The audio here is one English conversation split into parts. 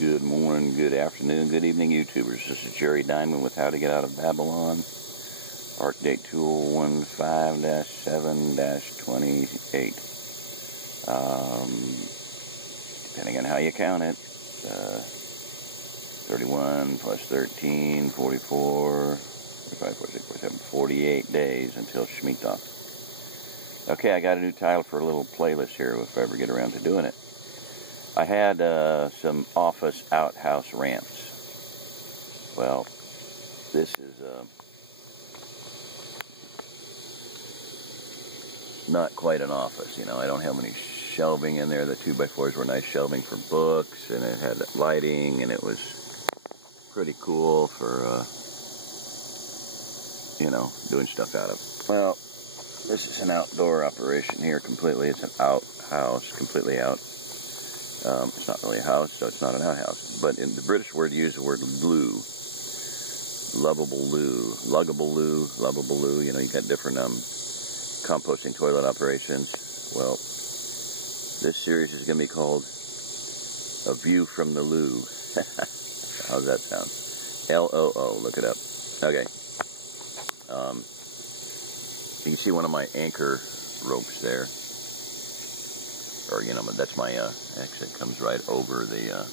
Good morning, good afternoon, good evening, YouTubers. This is Jerry Diamond with How to Get Out of Babylon. Arc date 2015-7-28. Depending on how you count it, 31 plus 13, 44, 45, 46, 47, 48 days until Shemitah. Okay, I got a new title for a little playlist here if I ever get around to doing it. I had some office outhouse rants. Well, this is not quite an office, you know. I don't have any shelving in there. The 2x4s were nice shelving for books, and it had lighting, and it was pretty cool for, you know, doing stuff out of. Well, this is an outdoor operation here completely. It's an outhouse, completely out. It's not really a house, so it's not an outhouse. But in the British word, use the word loo. Lovable loo. Luggable loo. Lovable loo. You know, you got different composting toilet operations. Well, this series is going to be called A View From The Loo. How's that sound? L-O-O. Look it up. Okay. You can see one of my anchor ropes there. Or, you know, that's my, actually it comes right over the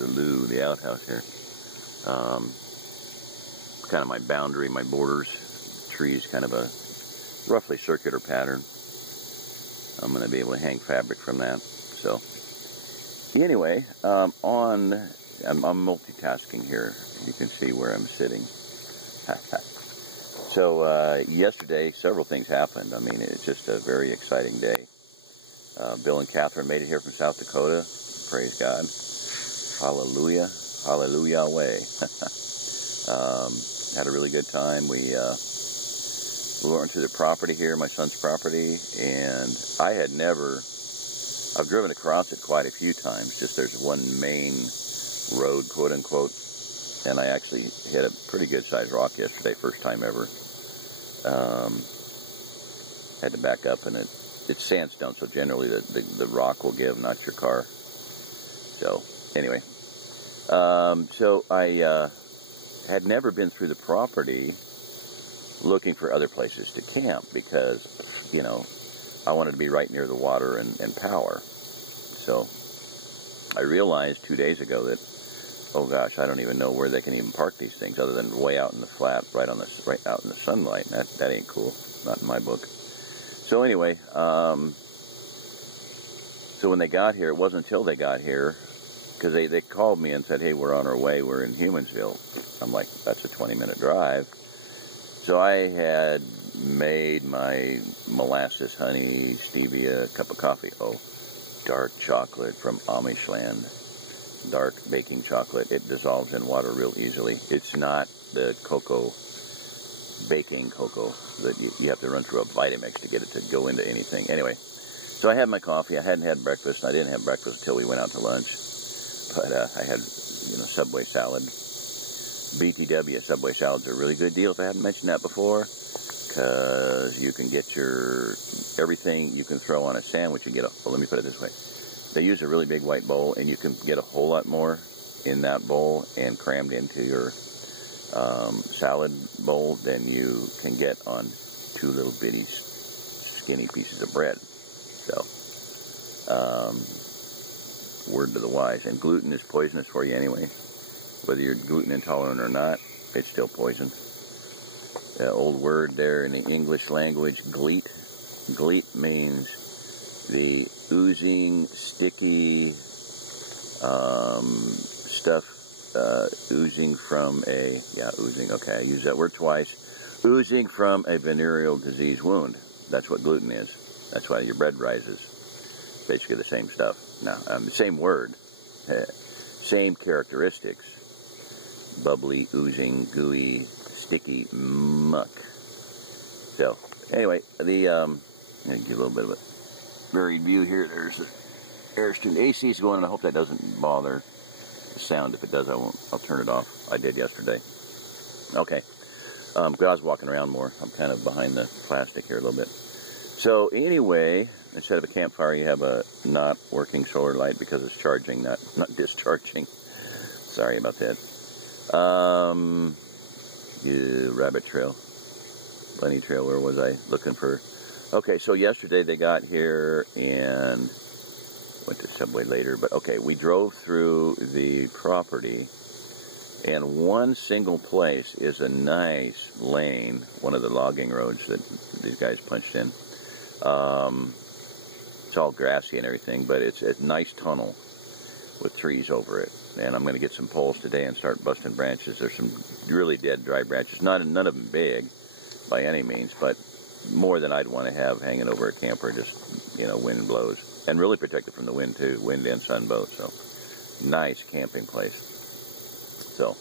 loo, the outhouse here. Kind of my boundary, my borders, trees, kind of a roughly circular pattern. I'm going to be able to hang fabric from that. So, anyway, I'm multitasking here. You can see where I'm sitting. So, yesterday, several things happened. I mean, it's just a very exciting day. Bill and Katherine made it here from South Dakota. Praise God. Hallelujah. Hallelujah way. Had a really good time. We went to the property here, my son's property, and I've driven across it quite a few times. Just there's one main road, quote unquote, and I actually hit a pretty good sized rock yesterday, first time ever. Had to back up, and it's sandstone, so generally the rock will give, not your car. So anyway, so I had never been through the property looking for other places to camp because, you know, I wanted to be right near the water and power. So I realized 2 days ago that, oh gosh, I don't even know where they can even park these things other than way out in the flat, right out in the sunlight. That ain't cool. Not in my book. So anyway, so when they got here, it wasn't until they got here, because they called me and said, hey, we're on our way. We're in Humansville. I'm like, that's a 20-minute drive. So I had made my molasses, honey, stevia, cup of coffee. Oh, dark chocolate from Amish land. Dark baking chocolate. It dissolves in water real easily. It's not the cocoa, baking cocoa that you have to run through a Vitamix to get it to go into anything. Anyway, so I had my coffee. I hadn't had breakfast. I didn't have breakfast until we went out to lunch. But I had, you know, Subway salad. BTW Subway salads are a really good deal if I hadn't mentioned that before, because you can get everything you can throw on a sandwich and get well, let me put it this way. They use a really big white bowl, and you can get a whole lot more in that bowl and crammed into your salad bowl than you can get on 2 little bitty skinny pieces of bread. So, word to the wise. And gluten is poisonous for you anyway. Whether you're gluten intolerant or not, it's still poison. The old word there in the English language, gleet. Gleet means the oozing, sticky stuff oozing from oozing, okay, I used that word twice. Oozing from a venereal disease wound. That's what gluten is. That's why your bread rises. Basically the same stuff. Now, same word, same characteristics. Bubbly, oozing, gooey, sticky muck. So, anyway, I'll give a little bit of a varied view here. There's the Airstream. AC is going, and I hope that doesn't bother the sound. If it does, I'll turn it off. I did yesterday. Okay. I was walking around more. I'm kind of behind the plastic here a little bit. So anyway, instead of a campfire, you have a not working solar light because it's charging, not discharging. Sorry about that. Rabbit trail, bunny trail. Where was I looking for? Okay, so yesterday they got here and went to Subway later. But okay, we drove through the property, and one single place is a nice lane, one of the logging roads that these guys punched in. It's all grassy and everything, but it's a nice tunnel with trees over it. And I'm going to get some poles today and start busting branches. There's some really dead, dry branches. None of them big by any means, but more than I'd want to have hanging over a camper. Just, you know, wind blows. And really protected from the wind, too. Wind and sun both. So, nice camping place. So,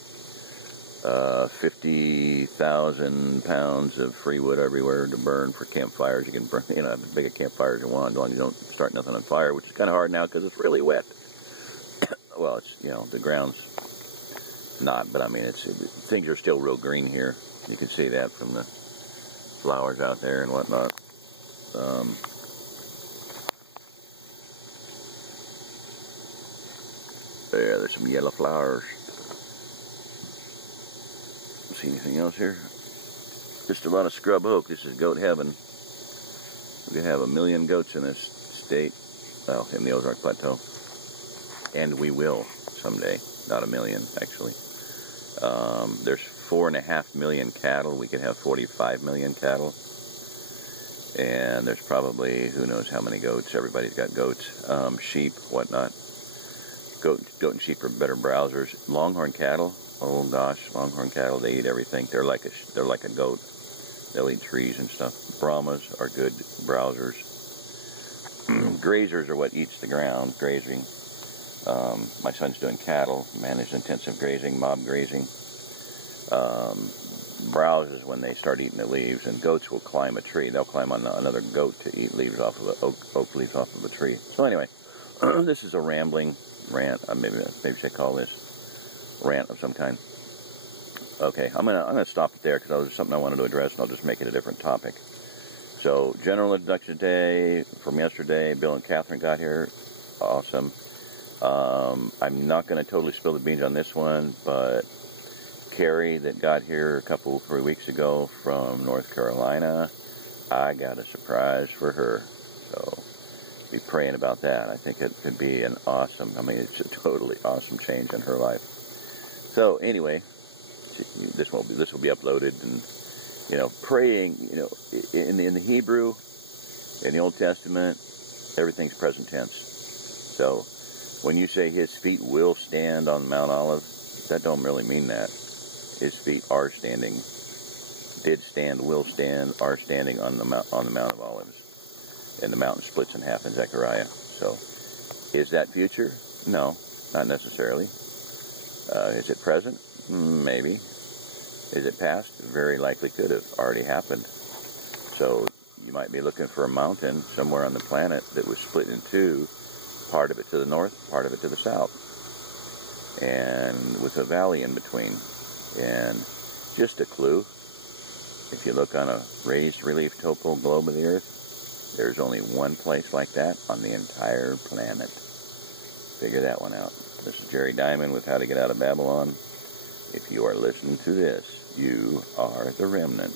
50,000 pounds of free wood everywhere to burn for campfires. You can burn, you know, as big a campfire as you want, as long as you don't start nothing on fire, which is kind of hard now because it's really wet. Well, it's, you know, the ground's not, but I mean, things are still real green here. You can see that from the flowers out there and whatnot. Yeah, there's some yellow flowers. See anything else here? Just a lot of scrub oak. This is goat heaven. We can have 1 million goats in this state. Well, in the Ozark Plateau. And we will someday. Not 1 million, actually. There's 4.5 million cattle. We could have 45 million cattle. And there's probably, who knows how many goats. Everybody's got goats. Sheep, whatnot. Goat and sheep are better browsers. Longhorn cattle. Oh gosh, longhorn cattle, they eat everything. They're like a goat. They'll eat trees and stuff. Brahmas are good browsers. Grazers are what eats the ground, grazing. My son's doing cattle, managed intensive grazing, mob grazing. Browse is when they start eating the leaves, and goats will climb a tree. They'll climb on another goat to eat leaves off of oak leaves off of a tree. So anyway, this is a rambling rant. Maybe I should call this rant of some kind. Okay, I'm gonna stop it there because there's something I wanted to address, and I'll just make it a different topic. So, general introduction day from yesterday. Bill and Katherine got here. Awesome. I'm not going to totally spill the beans on this one, but Kerrie that got here 3 weeks ago from North Carolina, I got a surprise for her. So, be praying about that. I think it could be an awesome, it's a totally awesome change in her life. So anyway, this will be uploaded, and you know, praying. You know, in the Hebrew, in the Old Testament, everything's present tense. So when you say His feet will stand on Mount Olive, that don't really mean that. His feet are standing, did stand, will stand, are standing on the Mount of Olives, and the mountain splits in half in Zechariah. So is that future? No, not necessarily. Is it present? Maybe. Is it past? Very likely could have already happened. So you might be looking for a mountain somewhere on the planet that was split in two, part of it to the north, part of it to the south, and with a valley in between. And just a clue, if you look on a raised relief topo globe of the Earth, there's only one place like that on the entire planet. Figure that one out. This is Jerry Diamond with How to Get Out of Babylon. If you are listening to this, you are the remnant.